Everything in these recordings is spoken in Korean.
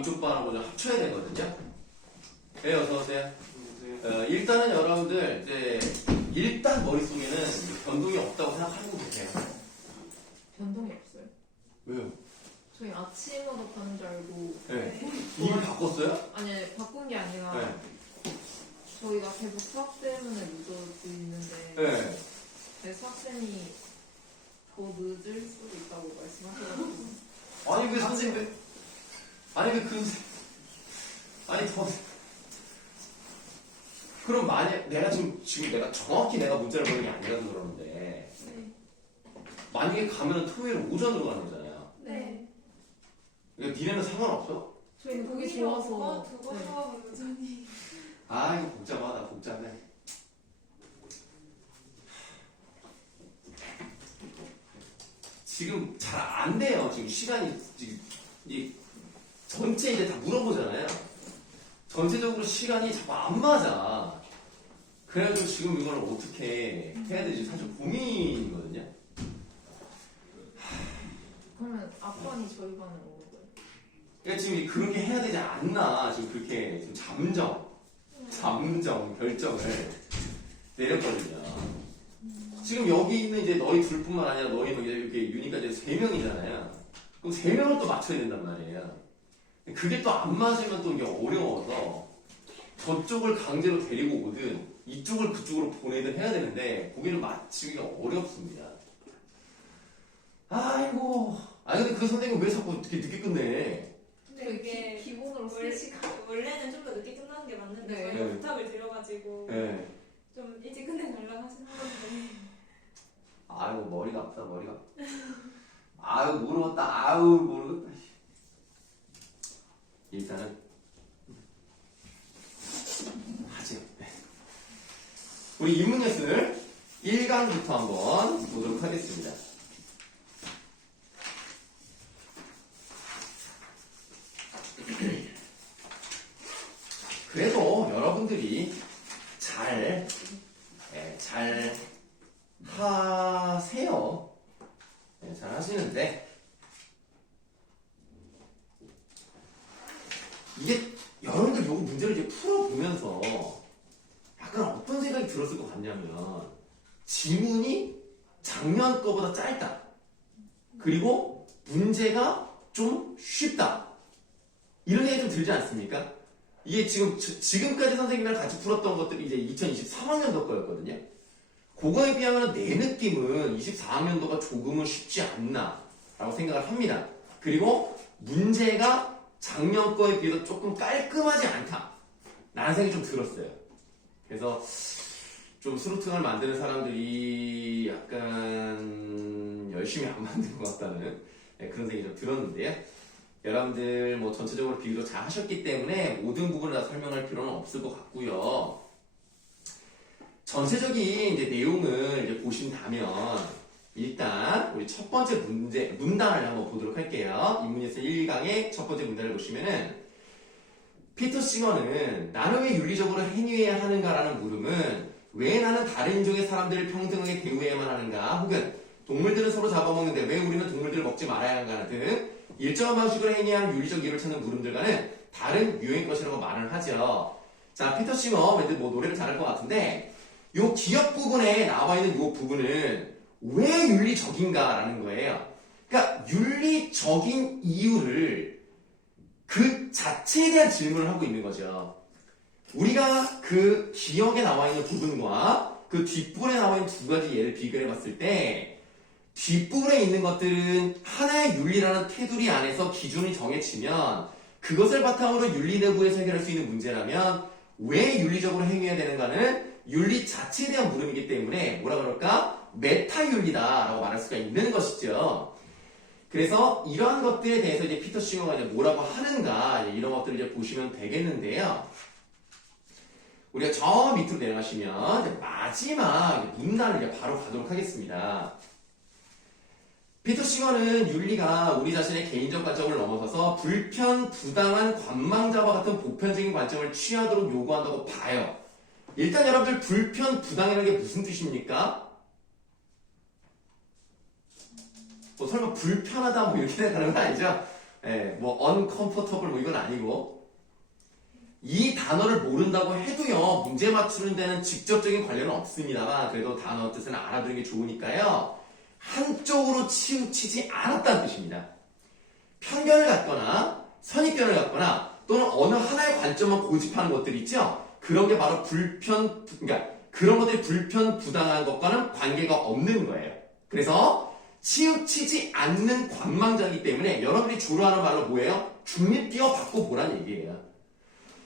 이쪽 반하고 좀 합쳐야 되거든요. 네, 어서오세요. 일단은 여러분들, 이제, 일단 머릿속에는 변동이 없다고 생각하고 계세요. 변동이 없어요. 왜요? 저희 아침으로 가는 줄 알고. 네. 이미 바꿨어요? 아니, 바꾼 게 아니라. 네. 저희가 계속 수학 때문에 늦어지고 있는데. 네. 네, 수학생이 더 늦을 수도 있다고 말씀하셔가지고. 아니, 왜 선생님, 아니, 왜 그, 아니, 더. 그럼 만약 내가 지금 내가 정확히 내가 문자를 보는 게 아니라서 그러는데 네. 만약에 가면은 토요일 오전으로 가는 거잖아요. 네. 그러니까 니네는 상관없어? 저희는 그게 좋아서. 두고 네. 수업은 여전히. 아 이거 복잡하다 복잡해. 지금 잘 안 돼요. 지금 시간이 지금 이 전체 이제 다 물어보잖아요. 전체적으로 시간이 자꾸 안 맞아. 그래가지고 지금 이걸 어떻게 해야 되지? 사실 고민이거든요. 그러면 앞번이 저희 반으로 온 거예요. 그러니까 지금 그렇게 해야 되지 않나. 지금 그렇게 지금 잠정 결정을 내렸거든요. 지금 여기 있는 이제 너희 둘뿐만 아니라 너희 이렇게 유니까지 3명이잖아요. 그럼 3명을 또 맞춰야 된단 말이에요. 그게 또 안 맞으면 또 이게 어려워서 저쪽을 강제로 데리고 오든 이쪽을 그쪽으로 보내든 해야 되는데 거기는 맞추기가 어렵습니다. 아이고. 아니 근데 그 선생님 왜 자꾸 어떻게 늦게 끝내? 근데 이게 기본으로 쓸 시간. 원래는 좀 더 늦게 끝나는 게 맞는데 네. 저희가 네. 부탁을 드려가지고 네. 좀 일찍 끝내달라고 하시는 건데. 아이고 머리가 아프다 머리가. 아유 모르겠다. 아유 모르겠다. 일단은 하지. 네. 우리 인문예술 1강부터 한번 보도록 하겠습니다. 그래도 여러분들이 잘 하세요. 네, 잘 하시는데 이게 여러분들 요거 문제를 이제 풀어보면서 약간 어떤 생각이 들었을 것 같냐면 지문이 작년 거보다 짧다. 그리고 문제가 좀 쉽다. 이런 생각이 좀 들지 않습니까? 이게 지금까지 선생님이랑 같이 풀었던 것들이 이제 2023학년도 거였거든요. 그거에 비하면 내 느낌은 24학년도가 조금은 쉽지 않나 라고 생각을 합니다. 그리고 문제가 작년 거에 비해서 조금 깔끔하지 않다 라는 생각이 좀 들었어요. 그래서 좀 수루퉁을 만드는 사람들이 약간 열심히 안 만든 것 같다는 그런 생각이 좀 들었는데요. 여러분들 뭐 전체적으로 비교도 잘 하셨기 때문에 모든 부분을 다 설명할 필요는 없을 것 같고요. 전체적인 이제 내용을 이제 보신다면 일단 우리 첫 번째 문단을 한번 보도록 할게요. 인문예술 1강의 첫 번째 문단을 보시면은 피터 싱어는 나는 왜 윤리적으로 행위해야 하는가라는 물음은 왜 나는 다른 인종의 사람들을 평등하게 대우해야만 하는가 혹은 동물들은 서로 잡아먹는데 왜 우리는 동물들을 먹지 말아야 하는가 등 일정한 방식으로 행위하는 윤리적 이유를 찾는 물음들과는 다른 유형의 것이라고 말을 하죠. 자, 피터 싱어 왠지 뭐 노래를 잘할 것 같은데 요 기억 부분에 나와 있는 요 부분은 왜 윤리적인가라는 거예요. 그러니까 윤리적인 이유를 그 자체에 대한 질문을 하고 있는 거죠. 우리가 그 기억에 나와 있는 부분과 그 뒷부분에 나와 있는 두 가지 예를 비교해 봤을 때 뒷부분에 있는 것들은 하나의 윤리라는 테두리 안에서 기준이 정해지면 그것을 바탕으로 윤리 내부에서 해결할 수 있는 문제라면 왜 윤리적으로 행위해야 되는가는 윤리 자체에 대한 물음이기 때문에 뭐라 그럴까? 메타윤리다라고 말할 수가 있는 것이죠. 그래서 이러한 것들에 대해서 이제 피터 싱어가 이제 뭐라고 하는가 이런 것들을 이제 보시면 되겠는데요. 우리가 저 밑으로 내려가시면 이제 마지막 문단을 이제 바로 가도록 하겠습니다. 피터 싱어는 윤리가 우리 자신의 개인적 관점을 넘어서서 불편, 부당한 관망자와 같은 보편적인 관점을 취하도록 요구한다고 봐요. 일단 여러분들 불편, 부당이라는 게 무슨 뜻입니까? 뭐 설마 불편하다 뭐 이렇게 생각하는 건 아니죠? 뭐 uncomfortable 뭐 이건 아니고 이 단어를 모른다고 해도요 문제 맞추는 데는 직접적인 관련은 없습니다만 그래도 단어 뜻은 알아두는 게 좋으니까요 한쪽으로 치우치지 않았다는 뜻입니다. 편견을 갖거나 선입견을 갖거나 또는 어느 하나의 관점만 고집하는 것들 있죠. 그런 게 바로 그러니까 그런 것들이 불편부당한 것과는 관계가 없는 거예요. 그래서 치우치지 않는 관망자이기 때문에 여러분들이 주로 하는 말로 뭐예요? 중립기어 받고 보란 얘기예요.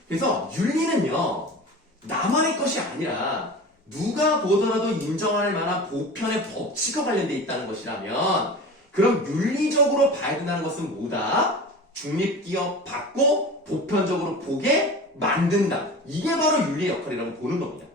그래서 윤리는요 나만의 것이 아니라 누가 보더라도 인정할 만한 보편의 법칙과 관련되어 있다는 것이라면 그럼 윤리적으로 봐야 된다는 것은 뭐다? 중립기어 받고 보편적으로 보게 만든다. 이게 바로 윤리의 역할이라고 보는 겁니다.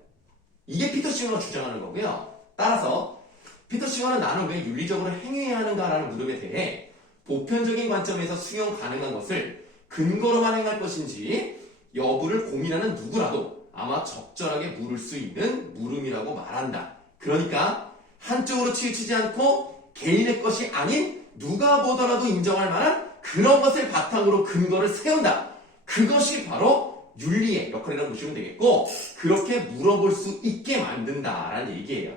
이게 피터 싱어가 주장하는 거고요. 따라서 피터 싱어는 나는 왜 윤리적으로 행해야 하는가라는 물음에 대해 보편적인 관점에서 수용 가능한 것을 근거로만 행할 것인지 여부를 고민하는 누구라도 아마 적절하게 물을 수 있는 물음이라고 말한다. 그러니까 한쪽으로 치우치지 않고 개인의 것이 아닌 누가 보더라도 인정할 만한 그런 것을 바탕으로 근거를 세운다. 그것이 바로 윤리의 역할이라고 보시면 되겠고 그렇게 물어볼 수 있게 만든다라는 얘기예요.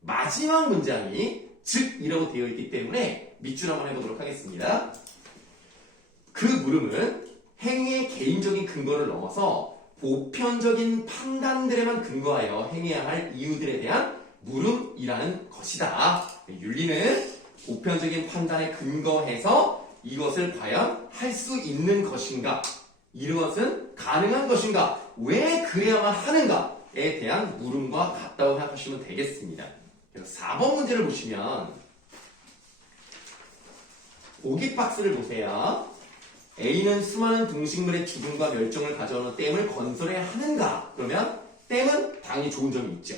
마지막 문장이 즉 이라고 되어 있기 때문에 밑줄 한번 해보도록 하겠습니다. 그 물음은 행위의 개인적인 근거를 넘어서 보편적인 판단들에만 근거하여 행해야 할 이유들에 대한 물음이라는 것이다. 윤리는 보편적인 판단에 근거해서 이것을 과연 할 수 있는 것인가? 이것은 가능한 것인가? 왜 그래야만 하는가에 대한 물음과 같다고 생각하시면 되겠습니다. 그래서 4번 문제를 보시면 보기 박스를 보세요. A는 수많은 동식물의 죽음과 멸종을 가져오는 댐을 건설해야 하는가? 그러면 댐은 당연히 좋은 점이 있죠.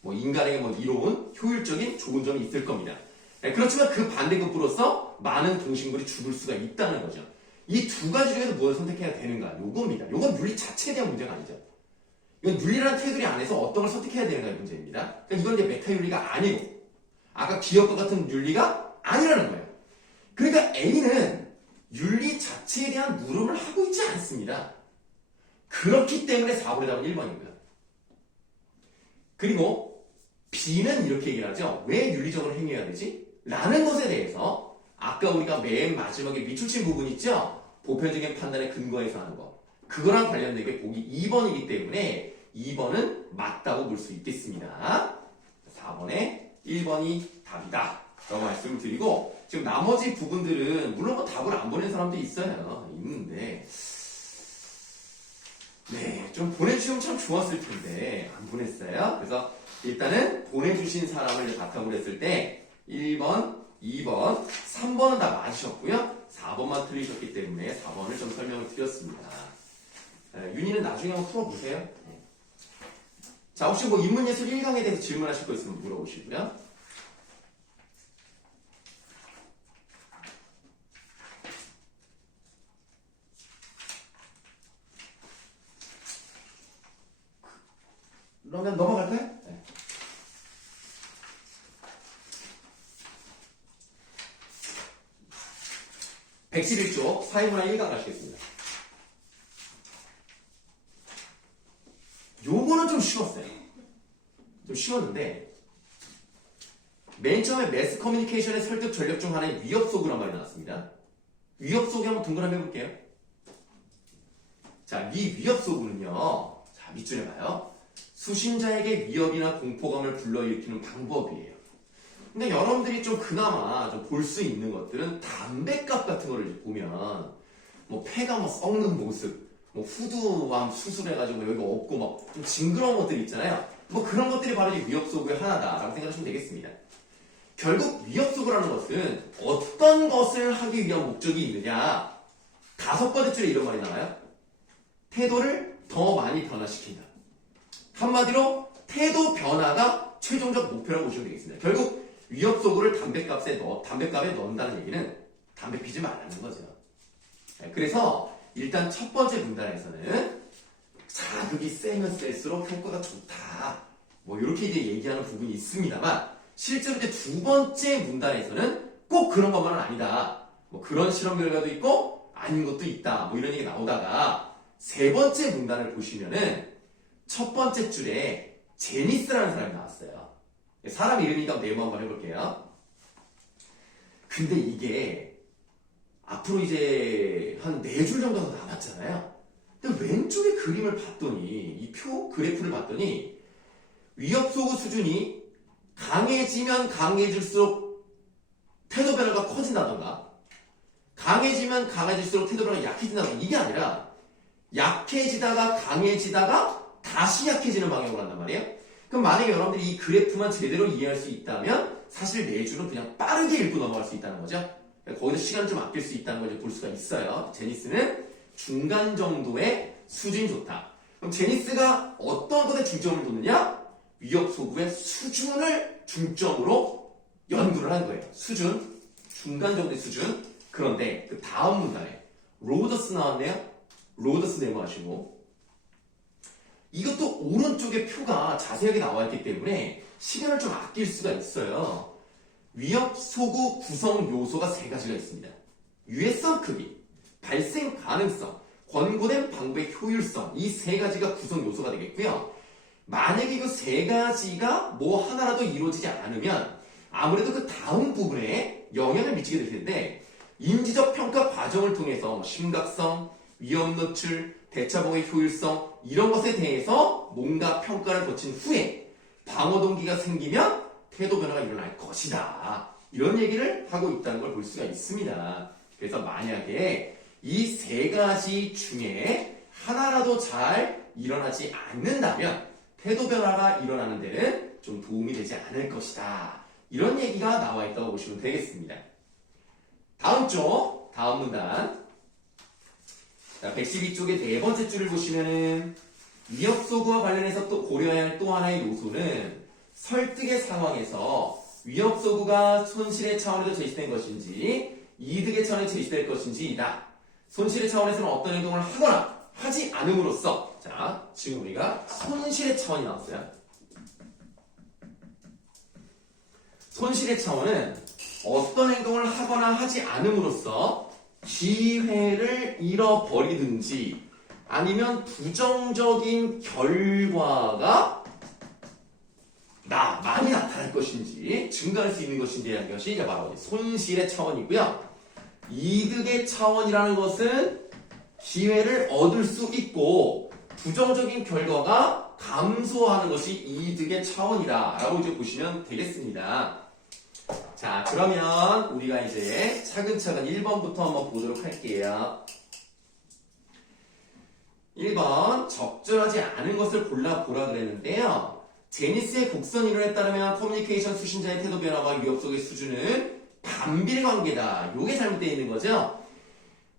뭐 인간에게 뭐 이로운 효율적인 좋은 점이 있을 겁니다. 그렇지만 그 반대급부로서 많은 동식물이 죽을 수가 있다는 거죠. 이 두 가지 중에서 무엇을 선택해야 되는가? 요겁니다. 요건 윤리 자체에 대한 문제가 아니죠. 이건 윤리라는 테두리 안에서 어떤 걸 선택해야 되는가의 문제입니다. 그러니까 이건 이제 메타 윤리가 아니고 아까 기업과 같은 윤리가 아니라는 거예요. 그러니까 A는 윤리 자체에 대한 물음을 하고 있지 않습니다. 그렇기 때문에 4번의 답은 1번이고요. 그리고 B는 이렇게 얘기를 하죠. 왜 윤리적으로 행해야 되지? 라는 것에 대해서 아까 우리가 맨 마지막에 밑줄친 부분 있죠? 보편적인 판단에 근거해서 하는 거. 그거랑 관련된 보기 2번이기 때문에 2번은 맞다고 볼 수 있겠습니다. 4번에 1번이 답이다. 라고 말씀을 드리고 지금 나머지 부분들은 물론 뭐 답을 안 보낸 사람도 있어요. 있는데 네, 좀 보내주시면 참 좋았을 텐데 안 보냈어요. 그래서 일단은 보내주신 사람을 바탕으로 했을 때 1번, 2번, 3번은 다 맞으셨고요. 4번만 틀리셨기 때문에 4번을 좀 설명을 드렸습니다. 윤희는 나중에 한번 풀어보세요. 네. 자, 혹시 뭐 인문예술 1강에 대해서 질문하실 거 있으면 물어보시고요. 그러면 넘어갈까요? 네. (111쪽) 사회문화 1강 가시겠습니다. 요거는 좀 쉬웠어요. 좀 쉬웠는데 맨 처음에 매스 커뮤니케이션의 설득 전략 중 하나인 위협 소구란 말이 나왔습니다. 위협 소구 한번 동그라미 해볼게요. 자, 이 위협 소구는요. 자, 밑줄에 봐요. 수신자에게 위협이나 공포감을 불러일으키는 방법이에요. 근데 여러분들이 좀 그나마 좀 볼 수 있는 것들은 담뱃값 같은 거를 보면 뭐 폐가 뭐 썩는 모습, 뭐 후두암 수술해가지고 여기가 없고 막 좀 징그러운 것들이 있잖아요. 뭐 그런 것들이 바로 이 위협 소구의 하나다라고 생각하시면 되겠습니다. 결국 위협 소구라는 것은 어떤 것을 하기 위한 목적이 있느냐. 5번째 줄에 이런 말이 나와요. 태도를 더 많이 변화시킨다. 한마디로 태도 변화가 최종적 목표라고 보시면 되겠습니다. 결국 위협 소구를 담뱃값에 넣는다는 얘기는 담배 피지 말라는 거죠. 그래서 일단 첫 번째 문단에서는 자극이 세면 셀수록 효과가 좋다. 뭐 이렇게 이제 얘기하는 부분이 있습니다만 실제로 이제 두 번째 문단에서는 꼭 그런 것만은 아니다. 뭐 그런 실험 결과도 있고 아닌 것도 있다. 뭐 이런 얘기 나오다가 세 번째 문단을 보시면은 첫 번째 줄에 제니스라는 사람이 나왔어요. 사람 이름이니까 네모 한번 해볼게요. 근데 이게 앞으로 이제 한 4줄 정도가 남았잖아요. 근데 왼쪽에 그림을 봤더니 이 표 그래프를 봤더니 위협소구 수준이 강해지면 강해질수록 태도 변화가 커진다던가 강해지면 강해질수록 태도 변화가 약해진다던가 이게 아니라 약해지다가 강해지다가 다시 약해지는 방향으로 한단 말이에요. 그럼 만약에 여러분들이 이 그래프만 제대로 이해할 수 있다면 사실 4줄은 그냥 빠르게 읽고 넘어갈 수 있다는 거죠. 거기서 시간을 좀 아낄 수 있다는 걸 볼 수가 있어요. 제니스는 중간 정도의 수준이 좋다. 그럼 제니스가 어떤 것에 중점을 뒀느냐? 위협 소구의 수준을 중점으로 연구를 한 거예요. 수준, 중간 정도의 수준. 그런데 그 다음 문단에 로더스 나왔네요. 로더스 네모하시고 이것도 오른쪽에 표가 자세하게 나와 있기 때문에 시간을 좀 아낄 수가 있어요. 위협 소구 구성 요소가 3가지가 있습니다. 유해성 크기, 발생 가능성, 권고된 방법의 효율성 이 3가지가 구성 요소가 되겠고요. 만약에 이 3가지가 뭐 하나라도 이루어지지 않으면 아무래도 그 다음 부분에 영향을 미치게 될 텐데 인지적 평가 과정을 통해서 뭐 심각성, 위험 노출, 대처방의 효율성 이런 것에 대해서 뭔가 평가를 거친 후에 방어 동기가 생기면 태도 변화가 일어날 것이다. 이런 얘기를 하고 있다는 걸 볼 수가 있습니다. 그래서 만약에 이 3가지 중에 하나라도 잘 일어나지 않는다면 태도 변화가 일어나는 데는 좀 도움이 되지 않을 것이다. 이런 얘기가 나와 있다고 보시면 되겠습니다. 다음 쪽, 다음 문단. 자, 112쪽의 4번째 줄을 보시면은 위협 소구와 관련해서 또 고려해야 할 또 하나의 요소는 설득의 상황에서 위협 소구가 손실의 차원에서 제시된 것인지 이득의 차원에 제시될 것인지이다. 손실의 차원에서는 어떤 행동을 하거나 하지 않음으로써 자, 지금 우리가 손실의 차원이 나왔어요. 손실의 차원은 어떤 행동을 하거나 하지 않음으로써 기회를 잃어버리든지 아니면 부정적인 결과가 많이 나타날 것인지 증가할 수 있는 것인지에 대한 것이 이제 바로 손실의 차원이고요. 이득의 차원이라는 것은 기회를 얻을 수 있고 부정적인 결과가 감소하는 것이 이득의 차원이다 라고 이제 보시면 되겠습니다. 자, 그러면 우리가 이제 차근차근 1번부터 한번 보도록 할게요. 1번 적절하지 않은 것을 골라보라 그랬는데요. 제니스의 곡선 이론에 따르면 커뮤니케이션 수신자의 태도 변화와 위협 속의 수준은 반비례 관계다. 이게 잘못되어 있는 거죠.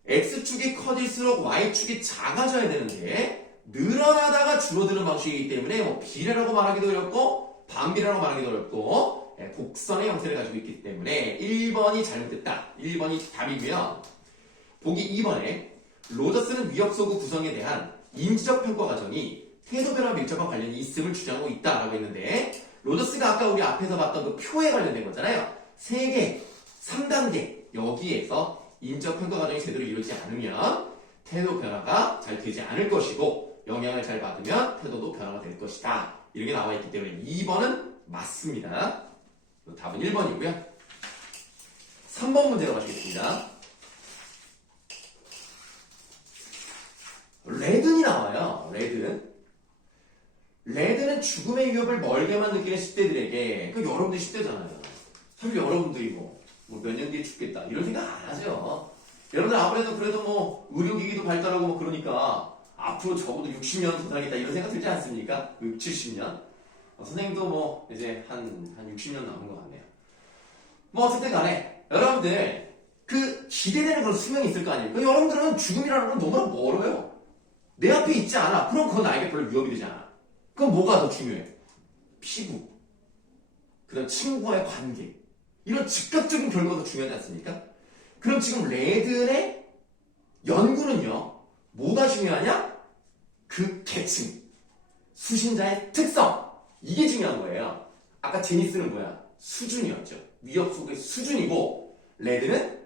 X축이 커질수록 Y축이 작아져야 되는데 늘어나다가 줄어드는 방식이기 때문에 뭐 비례라고 말하기도 어렵고 반비례라고 말하기도 어렵고 곡선의 형태를 가지고 있기 때문에 1번이 잘못됐다. 1번이 답이고요. 보기 2번에 로저스는 위협 소구 구성에 대한 인지적 평가 과정이 태도 변화와 밀접한 관련이 있음을 주장하고 있다라고 했는데 로저스가 아까 우리 앞에서 봤던 그 표에 관련된 거잖아요. 3개, 3단계 여기에서 인지적 평가 과정이 제대로 이루어지지 않으면 태도 변화가 잘 되지 않을 것이고 영향을 잘 받으면 태도도 변화가 될 것이다. 이런 게 나와 있기 때문에 2번은 맞습니다. 답은 1번이고요. 3번 문제로 가시겠습니다. 레든이 나와요. 레든은 죽음의 위협을 멀게만 느끼는 10대들에게 그 여러분들이 10대잖아요. 사실 여러분들이 뭐 몇 년 뒤에 죽겠다 이런 생각 안 하죠. 여러분들 아무래도 그래도 뭐 의료기기도 발달하고 뭐 그러니까 앞으로 적어도 60년 더 살겠다 이런 생각 들지 않습니까? 60, 70년. 선생님도 뭐 이제 한 60년 남은 것 같네요. 뭐 어쨌든 간에 여러분들 그 기대되는 그런 수명이 있을 거 아니에요. 그러니까 여러분들은 죽음이라는 건 너무나 멀어요. 내 앞에 있지 않아. 그럼 그건 나에게 별로 위협이 되지 않아. 그럼 뭐가 더 중요해? 피부, 그 다음 친구와의 관계. 이런 즉각적인 결과가 더 중요하지 않습니까? 그럼 지금 레든의 연구는요. 뭐가 중요하냐? 그 계층, 수신자의 특성. 이게 중요한 거예요. 아까 제니스는 뭐야? 수준이었죠. 위협 속의 수준이고 레드는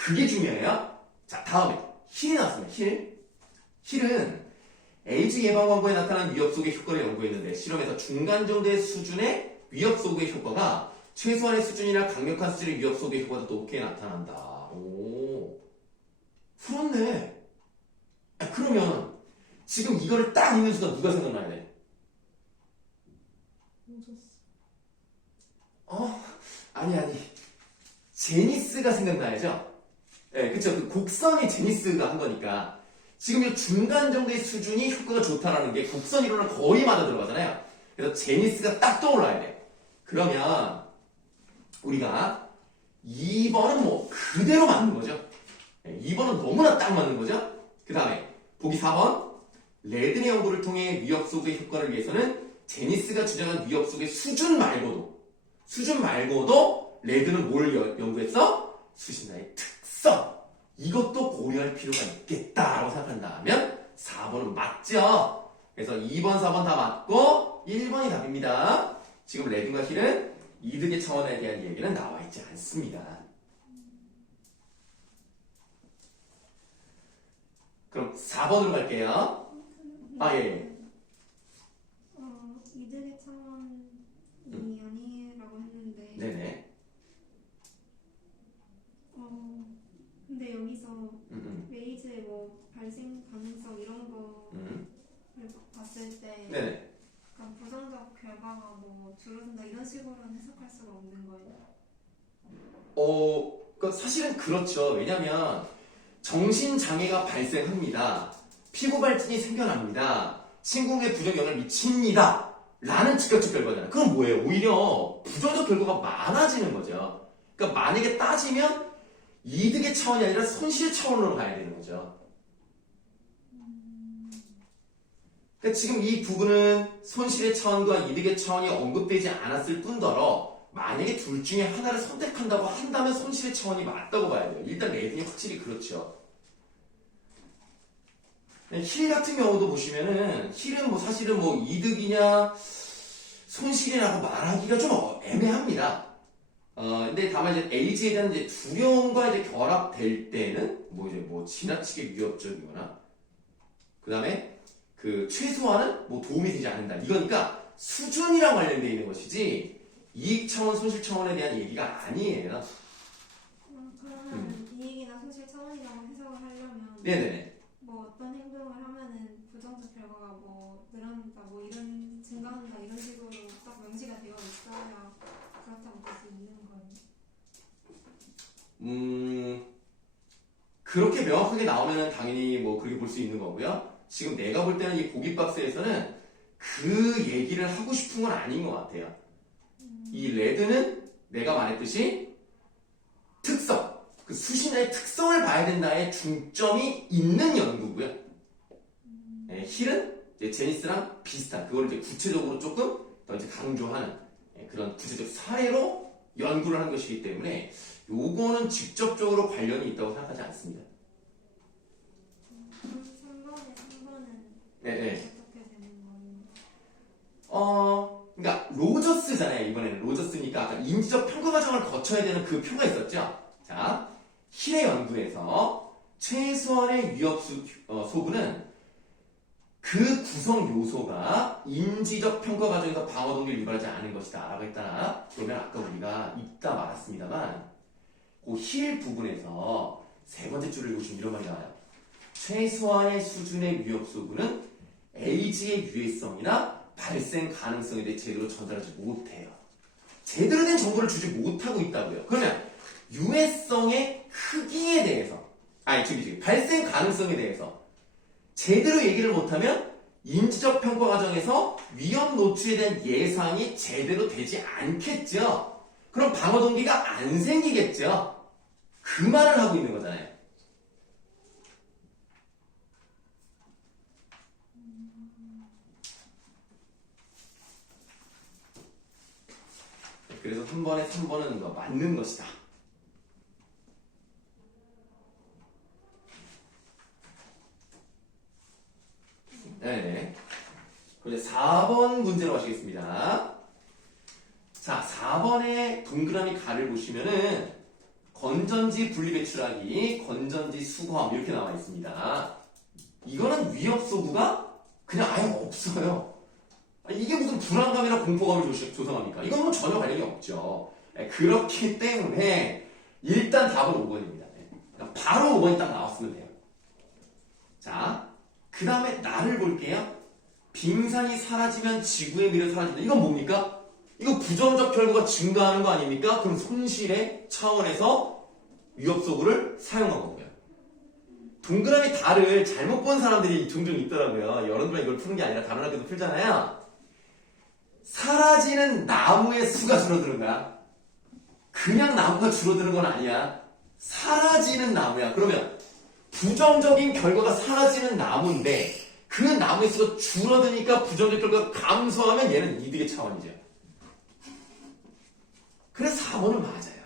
그게 중요해요. 자, 다음에 힐이 나왔습니다. 힐은 에이즈 예방 광고에 나타난 위협 소개 효과를 연구했는데 실험에서 중간 정도의 수준의 위협 소개 효과가 최소한의 수준이나 강력한 수준의 위협 소개 효과도 높게 나타난다. 오, 풀었네. 그러면 지금 이거를 딱 읽는 순간 누가 생각나야 돼? 아니. 제니스가 생각나야죠? 네, 그쵸. 그 곡선이 제니스가 한 거니까. 지금 이 중간 정도의 수준이 효과가 좋다라는 게 곡선 이론을 거의 맞아 들어가잖아요. 그래서 제니스가 딱 떠올라야 돼. 그러면 우리가 2번은 뭐 그대로 맞는 거죠. 2번은 너무나 딱 맞는 거죠. 그 다음에 보기 4번. 레든의 연구를 통해 위협 소개 효과를 위해서는 제니스가 주장한 위협 소개 수준 말고도 레드는 뭘 연구했어? 수신자의 특성. 이것도 고려할 필요가 있겠다라고 생각한다면 4번은 맞죠? 그래서 2번, 4번 다 맞고 1번이 답입니다. 지금 레든과 힐은 이득의 차원에 대한 얘기는 나와 있지 않습니다. 그럼 4번으로 갈게요. 예. 이득의 차원이 아니라고 했는데. 네네. 근데 여기서 메이즈의 뭐 발생 가능성 이런 거를 봤을 때 네네. 약간 부정적 결과가 뭐 줄어든다 이런 식으로는 해석할 수가 없는 거예요. 그러니까 사실은 그렇죠. 왜냐면 정신장애가 발생합니다. 피부 발진이 생겨납니다. 친구에게 부정 영향을 미칩니다. 라는 즉각적 결과잖아요. 그럼 뭐예요? 오히려 부정적 결과가 많아지는 거죠. 그러니까 만약에 따지면 이득의 차원이 아니라 손실 차원으로 가야 되는 거죠. 그러니까 지금 이 부분은 손실의 차원과 이득의 차원이 언급되지 않았을 뿐더러 만약에 둘 중에 하나를 선택한다고 한다면 손실의 차원이 맞다고 봐야 돼요. 일단 레든이 확실히 그렇죠. 힐 같은 경우도 보시면은 힐은 뭐 사실은 뭐 이득이냐 손실이라고 말하기가 좀 애매합니다. 근데 다만 이제 에이즈에 대한 이제 두려움과 이제 결합될 때는 뭐 지나치게 위협적이거나 그 다음에 그 최소한은 뭐 도움이 되지 않는다. 이거니까 수준이랑 관련되어 있는 것이지 이익 차원, 손실 차원에 대한 얘기가 아니에요. 그러면 이익이나 손실 차원이라고 해석을 하려면 네네네. 뭐 어떤 행동을 하면은 부정적 결과가 뭐 늘어난다, 뭐 이런 증가한다 이런 식으로 딱 명시가 되어 있어야 그렇다고 볼 수 있는 거예요. 그렇게 명확하게 나오면 당연히 뭐 그렇게 볼 수 있는 거고요. 지금 내가 볼 때는 이 보기 박스에서는 그 얘기를 하고 싶은 건 아닌 것 같아요. 이 레드는 내가 말했듯이 특성, 그 수신자의 특성을 봐야 된다의 중점이 있는 연구고요. 네, 힐은 이제 제니스랑 비슷한 그걸 이제 구체적으로 조금 더 이제 강조하는 그런 구체적 사례로 연구를 한 것이기 때문에 요거는 직접적으로 관련이 있다고 생각하지 않습니다. 그럼 3번은 네. 어떻게 되는 거예요? 그러니까 로저스잖아요. 이번에는 로저스니까 아까 인지적 평가 과정을 거쳐야 되는 그 표가 있었죠. 자, 힐의 연구에서 최소한의 위협 소구는 그 구성 요소가 인지적 평가 과정에서 방어 동기를 유발하지 않은 것이다 라고 했잖아. 그러면 아까 우리가 읽다 말았습니다만 그 힐 부분에서 세 번째 줄을 보시면 이런 말이 나와요. 최소한의 수준의 위협 소구는 에이즈의 유해성이나 발생 가능성에 대해 제대로 전달하지 못해요. 제대로 된 정보를 주지 못하고 있다고요. 그러면 유해성의 크기에 대해서 발생 가능성에 대해서 제대로 얘기를 못하면 인지적 평가 과정에서 위험 노출에 대한 예상이 제대로 되지 않겠죠. 그럼 방어 동기가 안 생기겠죠. 그 말을 하고 있는 거잖아요. 그래서 3번은 맞는 것이다. 네. 그럼 4번 문제로 가시겠습니다. 자, 4번의 동그라미 가를 보시면은 건전지 분리배출하기, 건전지 수거함 이렇게 나와 있습니다. 이거는 위협소구가 그냥 아예 없어요. 이게 무슨 불안감이나 공포감을 조성합니까? 이건 뭐 전혀 관련이 없죠. 그렇기 때문에 일단 답은 5번입니다. 바로 5번이 딱 나왔으면 돼요. 자, 그 다음에 나를 볼게요. 빙산이 사라지면 지구의 미래 사라진다. 이건 뭡니까? 이거 부정적 결과가 증가하는 거 아닙니까? 그럼 손실의 차원에서 위협소구를 사용한 거고요. 동그라미 달을 잘못 본 사람들이 종종 있더라고요. 여러분들은 이걸 푸는 게 아니라 다른 학교도 풀잖아요. 사라지는 나무의 수가 줄어드는 거야. 그냥 나무가 줄어드는 건 아니야. 사라지는 나무야. 그러면 부정적인 결과가 사라지는 나무인데 그 나무의 수가 줄어드니까 부정적 결과가 감소하면 얘는 이득의 차원이죠. 그래서 4번은 맞아요.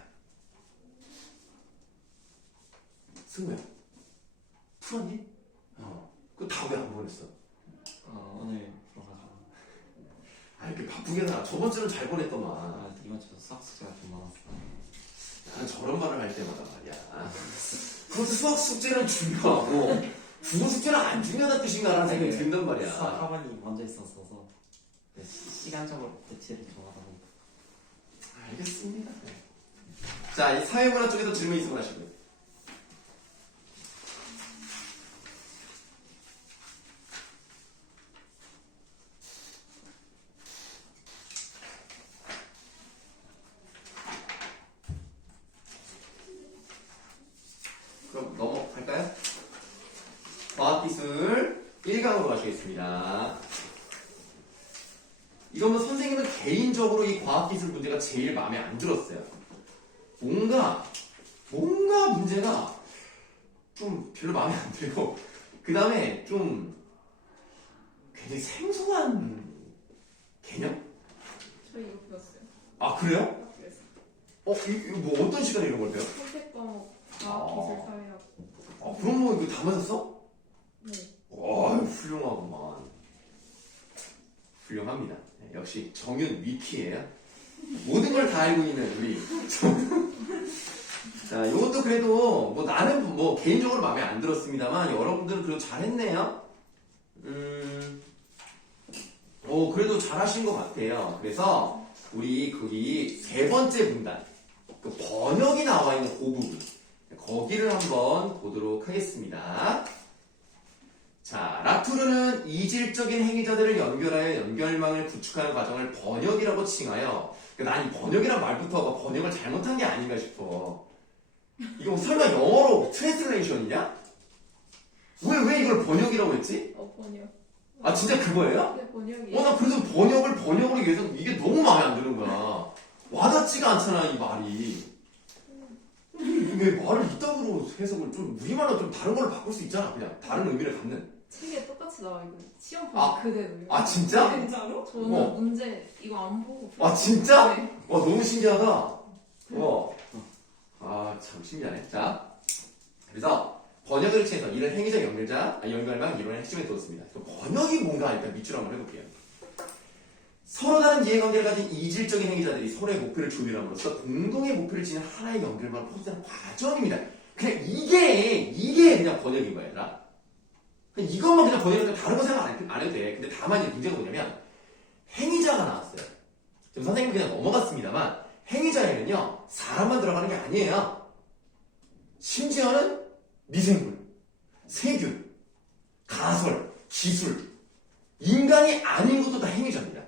승우야, 풀었니? 그거 다 왜 안 보냈어? 오늘 풀어가지고. 이렇게 바쁘게 나. 저번 주는 잘 보냈더만. 이번 주 수학 숙제가 좀 많았어. 나는 저런 말을 할 때마다 말이야. 그것도 수학 숙제는 중요하고 국어 숙제는 안 중요하다는 뜻인가라는 생각이 든단 수학 말이야. 학원이 먼저 있었어서 시간적으로 배치를 좀 하다 보니까. 알겠습니다. 네. 자, 이 사회문화 쪽에서 질문 있으면 하시고요. 그럼 넘어갈까요? 과학기술 1강으로 가시겠습니다. 이건 뭐 선생님은 개인적으로 이 과학기술 문제가 제일 마음에 안 들었어요. 뭔가 문제가 좀 별로 마음에 안 들고, 그 다음에 좀 굉장히 생소한 개념? 저 이거 배웠어요. 아, 그래요? 그래서 이거 뭐 어떤 시간에 이런 걸 배워? 선택 과목 과학기술 사회학. 그럼 뭐 이거 다 맞았어? 네. 와, 훌륭하구만. 훌륭합니다. 네, 역시 정윤 위키예요. 모든 걸 다 알고 있는 우리 자, 이것도 그래도 뭐 나는 뭐 개인적으로 마음에 안 들었습니다만 여러분들은 그래도 잘했네요. 그래도 잘하신 것 같아요. 그래서 우리 거기 세 번째 문단 그 번역이 나와 있는 그 부분 거기를 한번 보도록 하겠습니다. 자, 라투르는 이질적인 행위자들을 연결하여 연결망을 구축하는 과정을 번역이라고 칭하여, 난 이 번역이란 말부터가 번역을 잘못한 게 아닌가 싶어. 이거 설마 영어로 트랜슬레이션이냐? 왜 이걸 번역이라고 했지? 번역. 아, 진짜 그거예요? 네, 번역이. 나 그래서 번역으로 위해서 이게 너무 마음에 안 드는 거야. 와닿지가 않잖아, 이 말이. 왜 말을 이따구로 해석을 좀, 우리말로 좀 다른 걸로 바꿀 수 있잖아. 그냥 다른 의미를 갖는. 책에 똑같이 나와 이거. 시험 아, 보면 그대로. 아, 진짜? 진짜로? 저는 문제 이거 안 보고. 아, 진짜? 네. 너무 신기하다. 참 신기하네. 자, 그래서 번역을 칭해서 이런 행위적 연결망 이론의 핵심에 두었습니다. 번역이 뭔가 일단 밑줄 한번 해볼게요. 서로 다른 이해관계를 가진 이질적인 행위자들이 서로의 목표를 조율함으로써 공동의 목표를 지닌 하나의 연결망을 포섭하는 과정입니다. 그냥 이게 그냥 번역인 거야, 얘들아. 이것만 그냥 번역하면 다른 거 생각 안 해도 돼. 근데 다만 이제 문제가 뭐냐면 행위자가 나왔어요. 지금 선생님 그냥 넘어갔습니다만 행위자에는요 사람만 들어가는 게 아니에요. 심지어는 미생물, 세균, 가설, 기술, 인간이 아닌 것도 다 행위자입니다.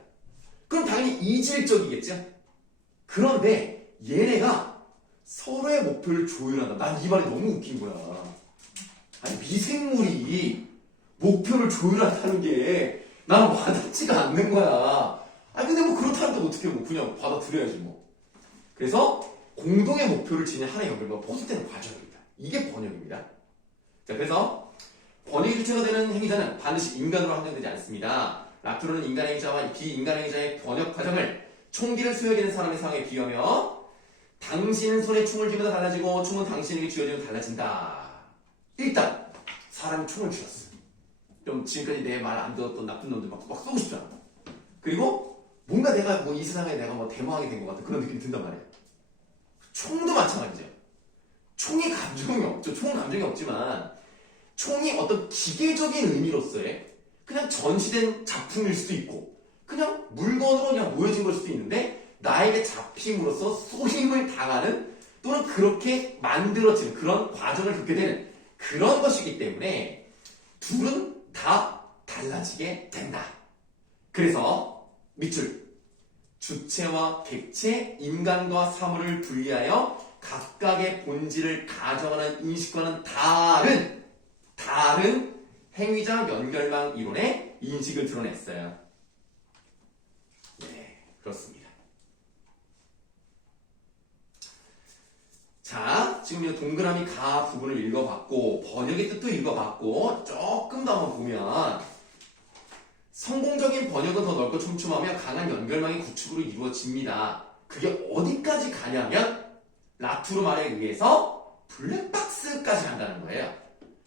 그럼 당연히 이질적이겠죠? 그런데 얘네가 서로의 목표를 조율한다. 난 이 말이 너무 웃긴 거야. 아니, 미생물이 목표를 조율한다는 게 나는 와닿지가 않는 거야. 근데 뭐 그렇다는데 어떻게 뭐 그냥 받아들여야지 뭐. 그래서 공동의 목표를 지닌 하나의 연결과 포섭되는 과정입니다. 이게 번역입니다. 자, 그래서 번역이 주체가 되는 행위자는 반드시 인간으로 한정되지 않습니다. 라투르는 인간 행위자와 비인간 행위자의 번역 과정을 총기를 수여하게 된 사람의 상황에 비유하며 당신은 손에 총을 쥐면서 달라지고 총은 당신에게 쥐어지면 달라진다. 일단 사람이 총을 쥐었어. 좀 지금까지 내 말 안 들었던 나쁜 놈들 막 쏘고 싶잖아. 그리고 뭔가 내가 뭐 이 세상에 내가 뭐 대모하게 된 것 같은 그런 느낌이 든단 말이야. 총도 마찬가지죠. 총이 감정이 없죠. 총은 감정이 없지만 총이 어떤 기계적인 의미로서의 그냥 전시된 작품일 수도 있고 그냥 물건으로 그냥 모여진 걸 수도 있는데 나에게 잡힘으로써 쏘임을 당하는 또는 그렇게 만들어지는 그런 과정을 겪게 되는 그런 것이기 때문에 둘은 다 달라지게 된다. 그래서 밑줄 주체와 객체, 인간과 사물을 분리하여 각각의 본질을 가정하는 인식과는 다른 행위적 연결망 이론의 인식을 드러냈어요. 네, 그렇습니다. 자, 지금 이 동그라미 가 부분을 읽어봤고 번역의 뜻도 읽어봤고 조금 더 한번 보면 성공적인 번역은 더 넓고 촘촘하며 강한 연결망의 구축으로 이루어집니다. 그게 어디까지 가냐면 라투르 말에 의해서 블랙박스까지 간다는 거예요.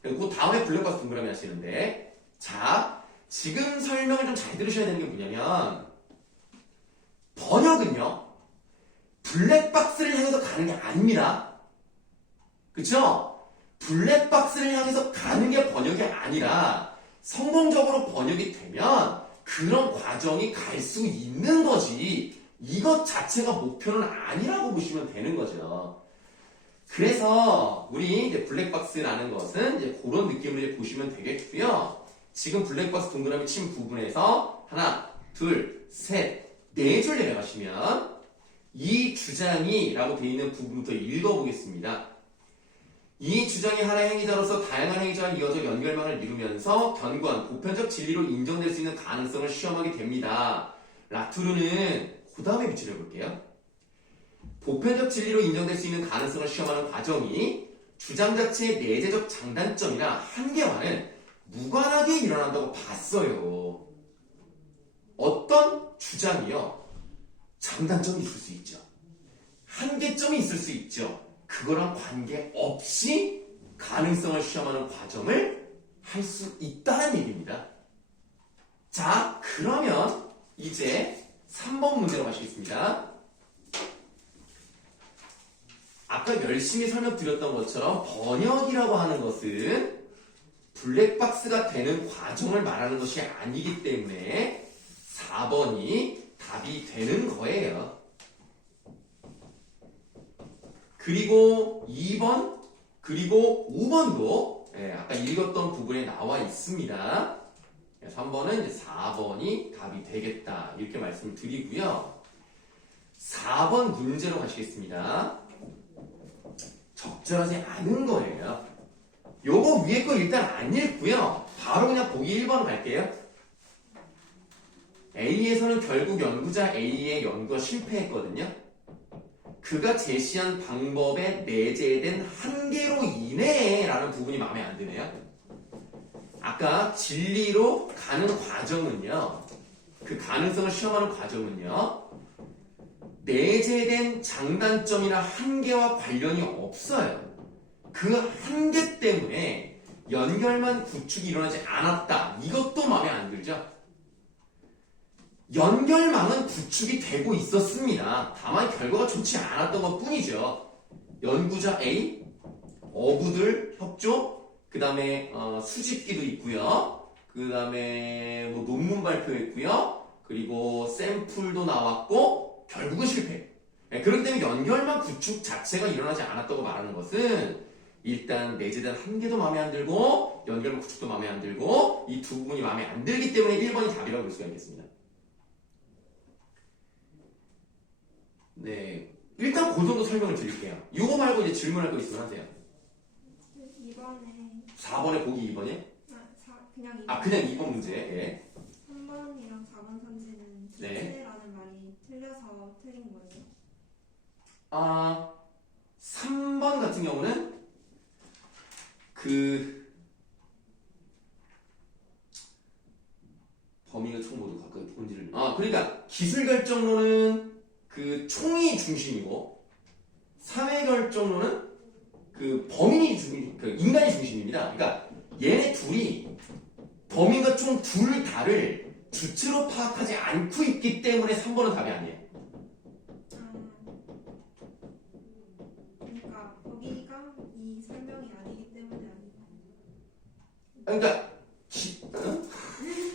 그리고 그 다음에 블랙박스 동그라미 하시는데 자, 지금 설명을 좀 잘 들으셔야 되는 게 뭐냐면 번역은요 블랙박스를 향해서 가는 게 아닙니다. 그쵸? 블랙박스를 향해서 가는 게 번역이 아니라 성공적으로 번역이 되면 그런 과정이 갈 수 있는 거지 이것 자체가 목표는 아니라고 보시면 되는 거죠. 그래서 우리 이제 블랙박스라는 것은 이제 그런 느낌으로 이제 보시면 되겠고요. 지금 블랙박스 동그라미 친 부분에서 하나, 둘, 셋, 네 줄 내려가시면 이 주장이 라고 되어 있는 부분부터 읽어보겠습니다. 이 주장이 하나의 행위자로서 다양한 행위자와 이어져 연결망을 이루면서 견고한 보편적 진리로 인정될 수 있는 가능성을 시험하게 됩니다. 라투르는 그 다음에 밑줄 해볼게요. 보편적 진리로 인정될 수 있는 가능성을 시험하는 과정이 주장 자체의 내재적 장단점이나 한계와는 무관하게 일어난다고 봤어요. 어떤 주장이요? 장단점이 있을 수 있죠. 한계점이 있을 수 있죠. 그거랑 관계없이 가능성을 시험하는 과정을 할 수 있다는 얘기입니다. 자, 그러면 이제 3번 문제로 가시겠습니다. 아까 열심히 설명드렸던 것처럼 번역이라고 하는 것은 블랙박스가 되는 과정을 말하는 것이 아니기 때문에 4번이 답이 되는 거예요. 그리고 2번, 그리고 5번도 아까 읽었던 부분에 나와 있습니다. 3번은 이제 4번이 답이 되겠다. 이렇게 말씀을 드리고요. 4번 문제로 가시겠습니다. 적절하지 않은 거예요. 요거 위에 거 일단 안 읽고요. 바로 그냥 보기 1번 갈게요. A에서는 결국 연구자 A의 연구가 실패했거든요. 그가 제시한 방법에 내재된 한계로 인해 라는 부분이 마음에 안 드네요. 아까 진리로 가는 과정은요. 그 가능성을 시험하는 과정은요. 내재된 장단점이나 한계와 관련이 없어요. 그 한계 때문에 연결만 구축이 일어나지 않았다. 이것도 마음에 안 들죠? 연결망은 구축이 되고 있었습니다. 다만 결과가 좋지 않았던 것 뿐이죠. 연구자 A, 어부들 협조, 그 다음에 수집기도 있고요. 그 다음에 뭐 논문 발표했고요. 그리고 샘플도 나왔고 결국은 실패. 그렇기 때문에 연결망 구축 자체가 일어나지 않았다고 말하는 것은 일단 내재된 한계도 마음에 안 들고 연결망 구축도 마음에 안 들고 이 두 부분이 마음에 안 들기 때문에 1번이 답이라고 볼 수가 있겠습니다. 네, 일단 그 정도 설명을 드릴게요. 이거 말고 이제 질문할 거 있으면 하세요. 2번에 4번에 보기 2번이요? 그냥 2번. 아, 그냥 2번 문제. 예. 3번이랑 4번 선지는 네. 주체라는 말이 틀려서 틀린 거예요. 아, 3번 같은 경우는 그 범위가 총 모두 각각 본질을 그러니까 기술 결정론은 그 총이 중심이고 사회 결정론은 그 범인이 중심, 그 인간이 중심입니다. 그러니까 얘네 둘이 범인과 총 둘 다를 주체로 파악하지 않고 있기 때문에 3번은 답이 아니에요. 그러니까 거기가 그러니까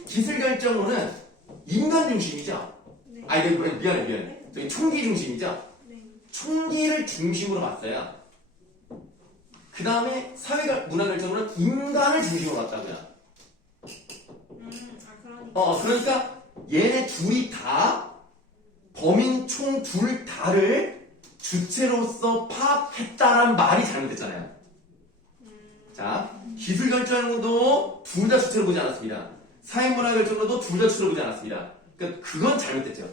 기술 결정론은 인간 중심이죠. 네. 아니 미안해. 저기 총기 중심이죠. 네. 총기를 중심으로 봤어요. 그 다음에 문화 결정론은 인간을 중심으로 봤다고요. 그러니까. 그러니까 얘네 둘이 다 범인 총 둘 다를 주체로서 파악했다란 말이 잘못됐잖아요. 자, 기술 결정론도 둘 다 주체로 보지 않았습니다. 사회문화 결정론도 둘 다 주체로 보지 않았습니다. 그러니까 그건 잘못됐죠.